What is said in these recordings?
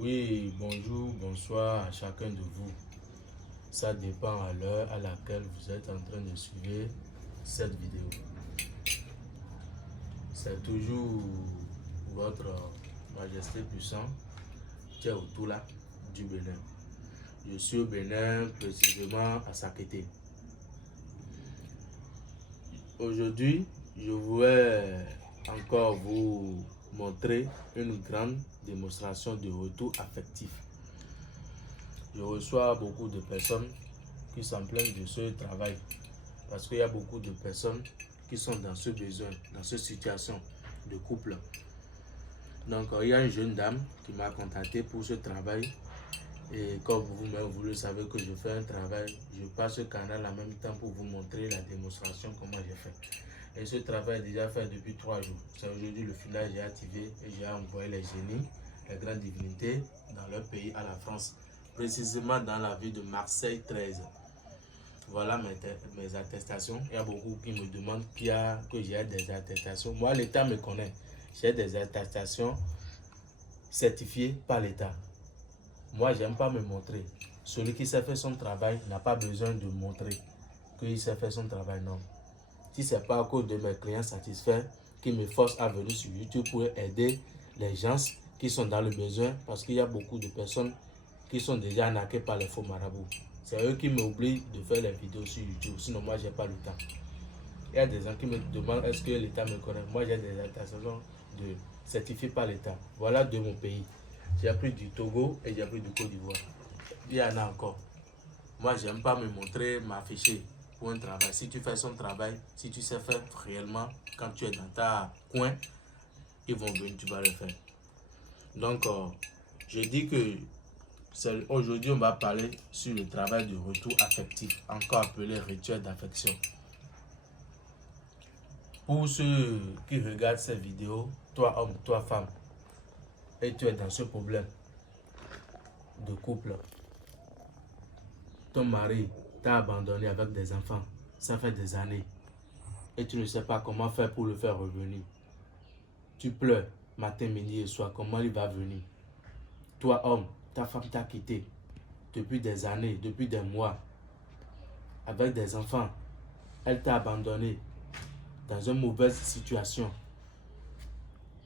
Oui, bonjour, bonsoir à chacun de vous. Ça dépend à l'heure à laquelle vous êtes en train de suivre cette vidéo. C'est toujours votre majesté puissant, Tchéoutoula du Bénin. Je suis au Bénin, précisément à Sakété. Aujourd'hui, je voulais encore vous montrer une grande démonstration de retour affectif. Je reçois beaucoup de personnes qui s'en plaignent de ce travail parce qu'il y a beaucoup de personnes qui sont dans ce besoin, dans cette situation de couple. Donc, il y a une jeune dame qui m'a contacté pour ce travail. Et comme vous-même, vous le savez que je fais un travail, je passe ce canal en même temps pour vous montrer la démonstration, comment j'ai fait. Et ce travail est déjà fait depuis 3 jours. C'est aujourd'hui le final, j'ai activé et j'ai envoyé les génies, les grandes divinités dans leur pays, à la France. Précisément dans la ville de Marseille 13. Voilà mes attestations. Il y a beaucoup qui me demandent que j'ai des attestations. Moi, l'État me connaît. J'ai des attestations certifiées par l'État. Moi, j'aime pas me montrer. Celui qui sait faire son travail n'a pas besoin de montrer qu'il sait faire son travail, non. Si ce n'est pas à cause de mes clients satisfaits qui me forcent à venir sur YouTube pour aider les gens qui sont dans le besoin, parce qu'il y a beaucoup de personnes qui sont déjà arnaquées par les faux marabouts. C'est eux qui m'obligent de faire les vidéos sur YouTube, sinon moi, je n'ai pas le temps. Il y a des gens qui me demandent est-ce que l'État me connaît. Moi, j'ai des attestations certifiées par l'État. Voilà de mon pays. J'ai appris du Togo et j'ai appris du Côte d'Ivoire. Il y en a encore. Moi, je n'aime pas me montrer, m'afficher pour un travail. Si tu fais son travail, si tu sais faire réellement, quand tu es dans ta coin, ils vont venir, tu vas le faire. Donc, je dis que aujourd'hui, on va parler sur le travail de retour affectif, encore appelé rituel d'affection. Pour ceux qui regardent cette vidéo, toi homme, toi femme, et tu es dans ce problème de couple, ton mari t'a abandonné avec des enfants, ça fait des années, et tu ne sais pas comment faire pour le faire revenir. Tu pleures matin, midi et soir, comment il va venir. Toi homme, ta femme t'a quitté depuis des années, depuis des mois, avec des enfants, elle t'a abandonné dans une mauvaise situation,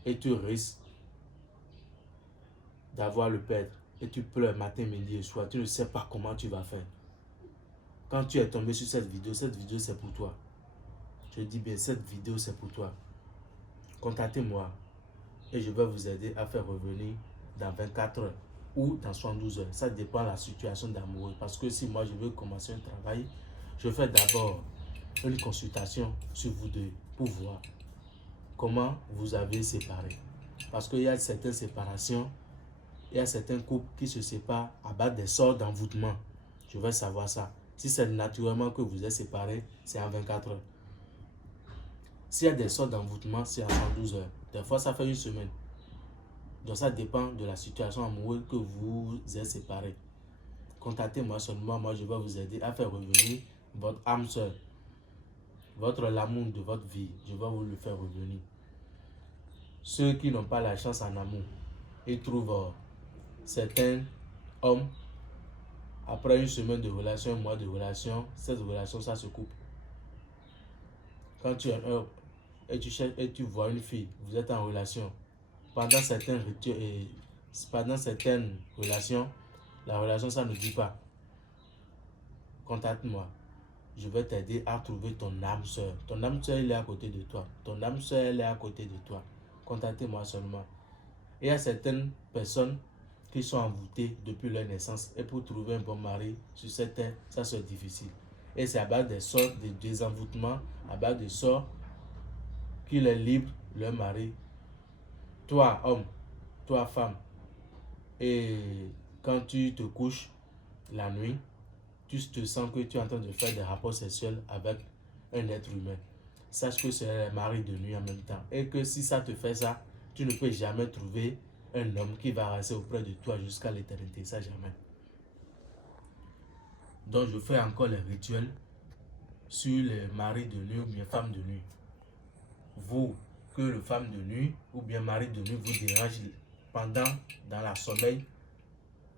et tu risques d'avoir le perdre. Et tu pleures matin, midi et soir, tu ne sais pas comment tu vas faire. Quand tu es tombé sur cette vidéo c'est pour toi. Je dis bien, cette vidéo c'est pour toi. Contactez-moi et je vais vous aider à faire revenir dans 24 heures ou dans 72 heures. Ça dépend de la situation d'amoureux. Parce que si moi je veux commencer un travail, je fais d'abord une consultation sur vous deux pour voir comment vous avez séparé. Parce qu'il y a certaines séparations, il y a certains couples qui se séparent à base des sorts d'envoûtement. Je vais savoir ça. Si c'est naturellement que vous êtes séparés, c'est en 24 heures. S'il y a des sorts d'envoûtement, c'est en 112 heures. Des fois, ça fait une semaine. Donc, ça dépend de la situation amoureuse que vous êtes séparés. Contactez-moi seulement, moi je vais vous aider à faire revenir votre âme sœur, l'amour de votre vie. Je vais vous le faire revenir. Ceux qui n'ont pas la chance en amour, ils trouvent certains hommes. Après une semaine de relation, un mois de relation, cette relation, ça se coupe. Quand tu es un homme et tu cherches et tu vois une fille, vous êtes en relation. Pendant certaines relations, la relation, ça ne dit pas. Contacte-moi. Je vais t'aider à trouver ton âme sœur. Ton âme sœur, elle est à côté de toi. Ton âme sœur, elle est à côté de toi. Contactez-moi seulement. Il y a certaines personnes qui sont envoûtées depuis leur naissance. Et pour trouver un bon mari sur cette terre, ça c'est difficile. Et c'est à base des sorts de désenvoûtement, à base de sorts qu'il est libre, leur mari. Toi, homme, toi, femme, et quand tu te couches la nuit, tu te sens que tu es en train de faire des rapports sexuels avec un être humain. Sache que c'est un mari de nuit en même temps. Et que si ça te fait ça, tu ne peux jamais trouver un homme qui va rester auprès de toi jusqu'à l'éternité. Ça, jamais. Donc, je fais encore les rituels sur les maris de nuit ou bien femmes de nuit. Vous, que le femme de nuit ou bien mari de nuit vous dérange dans la sommeil,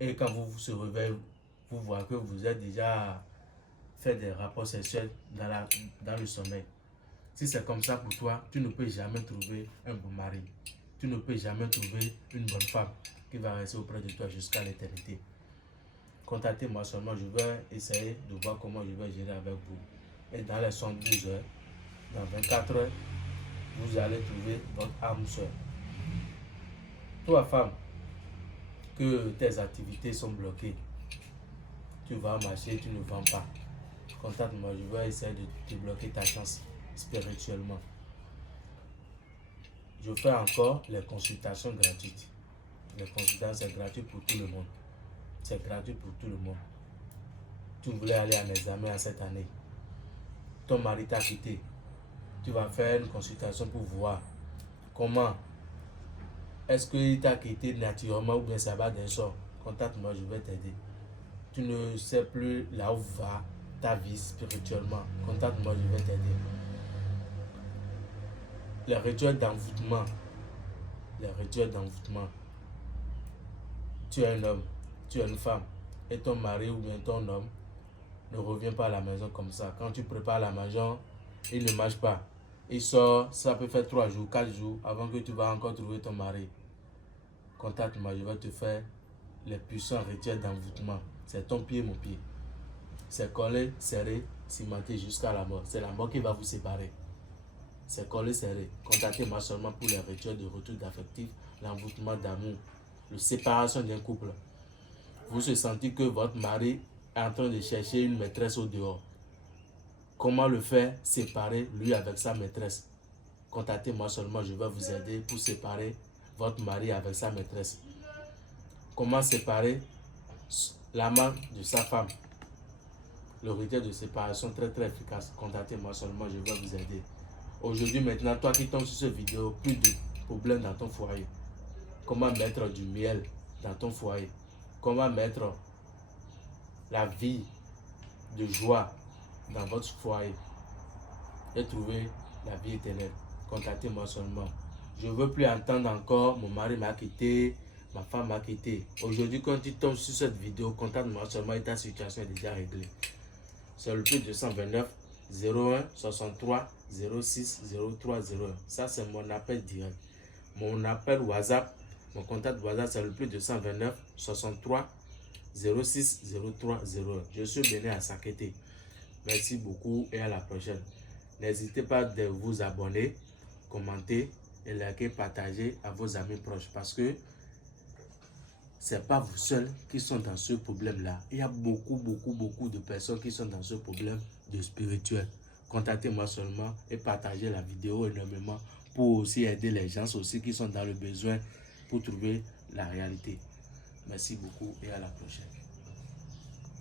Et quand vous vous réveillez, vous voyez que vous êtes déjà fait des rapports sexuels dans le sommeil. Si c'est comme ça pour toi, tu ne peux jamais trouver un bon mari. Tu ne peux jamais trouver une bonne femme qui va rester auprès de toi jusqu'à l'éternité. Contactez-moi seulement, je vais essayer de voir comment je vais gérer avec vous. Et dans les 72 heures, dans 24 heures, vous allez trouver votre âme sœur. Toi, femme, que tes activités sont bloquées, tu vas marcher, tu ne vends pas. Contacte-moi, je vais essayer de débloquer ta chance spirituellement. Je fais encore les consultations gratuites. Les consultations, c'est gratuit pour tout le monde. C'est gratuit pour tout le monde. Tu voulais aller à un examen cette année. Ton mari t'a quitté. Tu vas faire une consultation pour voir comment est-ce qu'il t'a quitté naturellement ou bien ça va d'un sort. Contacte-moi, je vais t'aider. Tu ne sais plus là où va ta vie spirituellement. Contacte-moi, je vais t'aider. Les rituels d'envoûtement. Les rituels d'envoûtement. Tu es un homme, tu es une femme, et ton mari ou bien ton homme ne revient pas à la maison comme ça. Quand tu prépares la maison, il ne mange pas. Il sort, ça peut faire 3 jours, 4 jours avant que tu vas encore trouver ton mari. Contacte-moi, je vais te faire les puissants rituels d'envoûtement. C'est ton pied, mon pied. C'est collé, serré, cimenté jusqu'à la mort. C'est la mort qui va vous séparer. C'est collé, serré. Contactez-moi seulement pour les rituels de retour d'affectif, l'envoûtement d'amour, la séparation d'un couple. Vous se sentez que votre mari est en train de chercher une maîtresse au dehors. Comment le faire séparer lui avec sa maîtresse? Contactez-moi seulement, je vais vous aider pour séparer votre mari avec sa maîtresse. Comment séparer l'amant de sa femme? Le rituel de séparation très efficace. Contactez-moi seulement, je vais vous aider. Aujourd'hui, maintenant, toi qui tombes sur cette vidéo, plus de problèmes dans ton foyer. Comment mettre du miel dans ton foyer? Comment mettre la vie de joie dans votre foyer et trouver la vie éternelle? Contactez-moi seulement. Je ne veux plus entendre encore mon mari m'a quitté, ma femme m'a quitté. Aujourd'hui, quand tu tombes sur cette vidéo, contacte-moi seulement et ta situation est déjà réglée. C'est le plus 229 01 63 06 03 01. Ça, c'est mon appel direct. Mon appel WhatsApp, mon contact WhatsApp, c'est le plus 229 63 06 03 01. Je suis Béné à Sakete. Merci beaucoup et à la prochaine. N'hésitez pas de vous abonner, commenter et liker, partager à vos amis proches parce que c'est pas vous seuls qui sont dans ce problème-là. Il y a beaucoup de personnes qui sont dans ce problème de spirituel. Contactez-moi seulement et partagez la vidéo énormément pour aussi aider les gens aussi qui sont dans le besoin pour trouver la réalité. Merci beaucoup et à la prochaine.